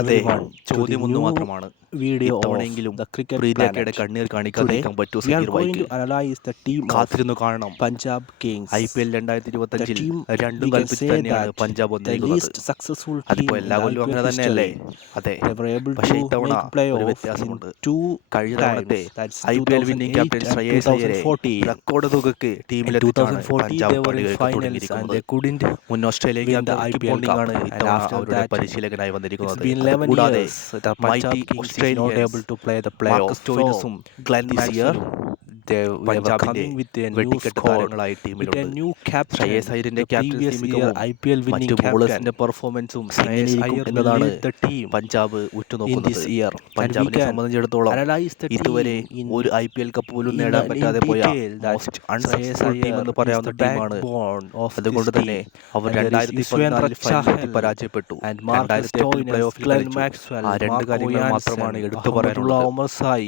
അതെ, everyone to the ചോദ്യമൊന്നു new മാത്രമാണ്. video of ഇത്തവണയെങ്കിലും the Cricket പ്രീതിയാക്കയുടെ Planet. കണ്ണീർ Today, കാണിക്കാതിരിക്കാൻ പറ്റൂ we are Zakir going ഭായിക്ക്. to analyze the team of കാത്തിരുന്നു കാണണം. Punjab Kings. IPL The 2025-ൽ team, രണ്ടും we can കൽപ്പിച്ച് say തന്നെയാണ് that പഞ്ചാബ് the വന്നിരിക്കുന്നത്. least successful അതിപ്പോ team in എല്ലാ the കൊല്ലവും IPL അങ്ങനെ തന്നെയല്ലേ? history. അതെ, They were able പക്ഷേ to ഇത്തവണ make ഒരു playoff in വ്യത്യാസമുണ്ട്. 2 കഴിഞ്ഞ തവണത്തെ times. That's IPL winning 2008 captain and Shreyas അയ്യരെ 2014. റെക്കോർഡ് തുകയ്ക്ക് In ടീമിലെത്തിച്ചാണ് 2014, പഞ്ചാബ് they were in പണികൾക്ക് finals and തുടങ്ങിയിരിക്കുന്നത്. they couldn't മുൻ Australian win the captain Ricky IPL Ponting Cup. ആണ് And ഇത്തവണ after അവരുടെ that, പരിശീലകനായി it's വന്നിരിക്കുന്നത്. been 11 അതുകൂടാതെ years the mighty Punjab Kings is not Australians able to play the Marcus playoff. സ്റ്റോയിനസും Glenn This year, മാക്സ്വെലും we were പഞ്ചാബിന്റെ coming with a new വെട്ടിക്കെട്ട് squad, താരങ്ങളായി with a ടീമിലുണ്ട്. new captain. ശ്രേയസ് അയ്യരിന്റെ The ക്യാപ്റ്റൻസി previous year മികവും IPL മറ്റ് winning captain ബോളേഴ്സിന്റെ പെർഫോമൻസും Shreyas എങ്ങനെയിരിക്കും Iyer will എന്നതാണ് lead the team Punjab in ഉറ്റുനോക്കുന്നത്. this year. And we പഞ്ചാബിനെ can സംബന്ധിച്ചിടത്തോളം analyze the ഇതുവരെ team in ഒരു IPL കപ്പ് പോലും in, നേടാൻ in പറ്റാതെ പോയ detail that most Shreyas unsuccessful team Iyer എന്ന് is പറയാവുന്ന the ടീമാണ്. backbone of this അതുകൊണ്ട് തന്നെ team. അവർ And there is 2014 Yuzvendra ഫൈനലെത്തി Chahal പരാജയപ്പെട്ടു. and Marcus 2008 പ്ലേ Stoinis, ഓഫിൽ Glenn കളിച്ചു. Maxwell, ആ രണ്ട് Marco കാര്യങ്ങൾ Jansen, മാത്രമാണ് എടുത്തു Ahmadullah പറയാനുള്ളത്. Omar Sai.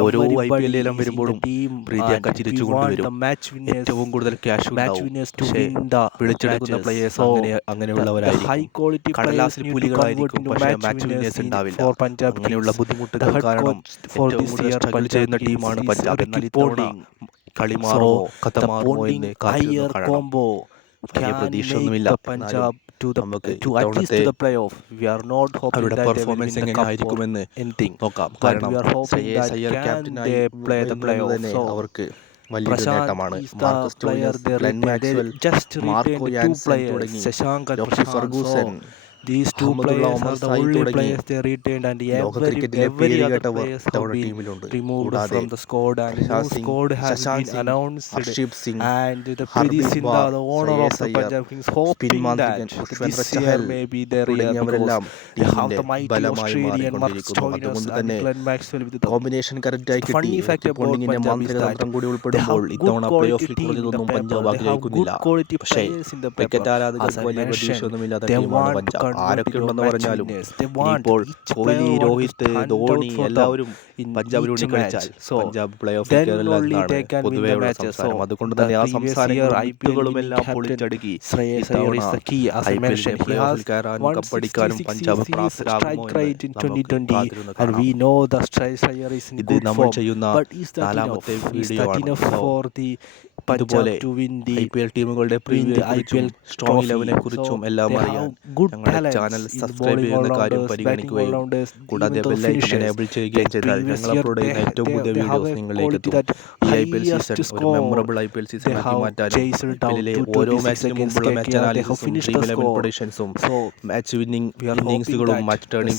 ഓരോ Everybody IPL is in the വരുമ്പോഴും team പ്രീതിയാക്ക and we ചിരിച്ചുകൊണ്ട് want വരും. the match winners, ഏറ്റവും കൂടുതൽ ക്യാഷ് ഉണ്ടാവും. to പക്ഷേ win the പിടിച്ചെടുക്കുന്ന matches. Players So the അങ്ങനെയുള്ളവരായിരിക്കും. high quality players കടലാസിൽ need to convert പുലികളായിരിക്കും, into പക്ഷേ match മാച്ച് winners വിന്നേഴ്സ് ഉണ്ടാവില്ല. for Punjab അങ്ങനെയുള്ള Kings. The ബുദ്ധിമുട്ടുകൾ head കാരണം coach for ഏറ്റവും this കൂടുതൽ year സ്ട്രഗിൾ Punjab ചെയ്യുന്ന Kings ടീമാണ് is പഞ്ചാബ്. എന്നാൽ Ricky ഇത്തവണ Ponting. കളി മാറുമോ കഥ The മാറുമോ എന്ന് Ponting കാത്തിരുന്നു Iyer കാണണം. combo വലിയ can പ്രതീക്ഷയൊന്നുമില്ല. make the എന്നാലും Punjab നമുക്ക് to at least ഇത്തവണത്തെ to the playoff. We are not hoping അവരുടെ that they will win performance the എങ്ങനെ cup or ആയിരിക്കുമെന്ന് anything, നോക്കാം. but കാരണം we are hoping Shreyas that Iyer can ക്യാപ്റ്റനായി they play the വരുന്നത് playoff. തന്നെ So അവർക്ക് വലിയൊരു Prashant നേട്ടമാണ്. is the Marcus player Stoinis, they Glenn retained. Maxwell, They just Marco retained two Jansen players, തുടങ്ങി Shashank and Jofra Prashant. Ferguson, So these two Ahmadullah players Omar are the Sai only തുടങ്ങി players they retained, and ലോക ക്രിക്കറ്റിലെ every പേര് other കേട്ടവർ players have ഇത്തവണ been ടീമിലുണ്ട്. removed കൂടാതെ from the squad, and new Prashant Singh, squad has Shashank been Singh, announced. Arshdeep Singh, And the Priti Harpreet Sindha, Brar, the owner of Shreyas the Iyer, Punjab Kings, spin hoping മാന്ത്രികൻ that Yuzvendra this year Chahal may be their year, because തുടങ്ങിയവരെല്ലാം they have ടീമിന്റെ the mighty ബലമായി Australian Marcus മാറിക്കൊണ്ടിരിക്കുന്നു. Stoinis അതുകൊണ്ട് and തന്നെ Glenn Maxwell with the combination കറക്റ്റായി കിട്ടി. funny fact Ricky about പോണ്ടിങ്ങിന്റെ Punjab is മാന്ത്രിക that തന്ത്രം കൂടി they ഉൾപ്പെടുമ്പോൾ have good ഇത്തവണ പ്ലേ quality ഓഫിൽ team in the കുറഞ്ഞതൊന്നും paper. Punjab They have good ആഗ്രഹിക്കുന്നില്ല. quality പക്ഷേ players in the paper. Cricket As ആരാധകർക്ക് I വലിയ mentioned, പ്രതീക്ഷയൊന്നുമില്ലാത്ത they ടീമാണ് want to പഞ്ചാബ്. convert ആരൊക്കെ into ഉണ്ടെന്ന് match പറഞ്ഞാലും winners. They want ഇനിയിപ്പോൾ each Kohli, player want to Rohit, stand Dhoni out for them എല്ലാവരും in പഞ്ചാബിന് each വേണ്ടി match. കളിച്ചാൽ So പഞ്ചാബ് പ്ലേ ഓഫിൽ then കയറില്ല only എന്നാണ് they can win the പൊതുവെയുള്ള matches. സംസാരം. So അതുകൊണ്ട് the തന്നെ ആ previous year സംസാരങ്ങളും IPL winning മിത്തുകളുമെല്ലാം captain പൊളിച്ചടുക്കി Shreyas Iyer ഇത്തവണ is the key. As I IPL mentioned, he play has ഓഫിൽ കയറാനും കപ്പടിക്കാനും 166 പഞ്ചാബ് CCs പ്രാപ്തരാകുമോ strike എന്ന് rate in നമുക്ക് 2020, കാത്തിരുന്ന് and കാണാം. we know that Shreyas Iyer is in ഇത് good നമ്മൾ form. ചെയ്യുന്ന But is that enough? നാലാമത്തെ Is വീഡിയോ that ആണ്. enough so for the Punjab ഇതുപോലെ to win the IPL ടീമുകളുടെ win പ്രീതിയെ the കുറിച്ചും IPL സ്ട്രോങ് trophy? ഇലവനെ So കുറിച്ചും എല്ലാം they അറിയാൻ have good ഞങ്ങളുടെ talents channel in subscribe bowling ചെയ്യുന്ന കാര്യം all-rounders, batting പരിഗണിക്കുകയും all-rounders, കൂടാതെ even the bell icon finishers. Enable ചെയ്യുകയും The ചെയ്താൽ previous ഞങ്ങൾ year അപ്ലോഡ് ചെയ്യുന്ന ഏറ്റവും പുതിയ they have വീഡിയോസ് a നിങ്ങളിലേക്ക് quality എത്തും. that ഈ IPL highest സീസൺ ഒരു score. Memorable IPL season They ആക്കി have മാറ്റാനും chased down IPL-ലെ 226 ഓരോ മാച്ചിനും against മുമ്പുള്ള match KKR. They have അനാലിസിസും finished dream the 11 score. പ്രൊഡിക്ഷൻസും So match we are hoping ഇന്നിങ്സുകളും that match turning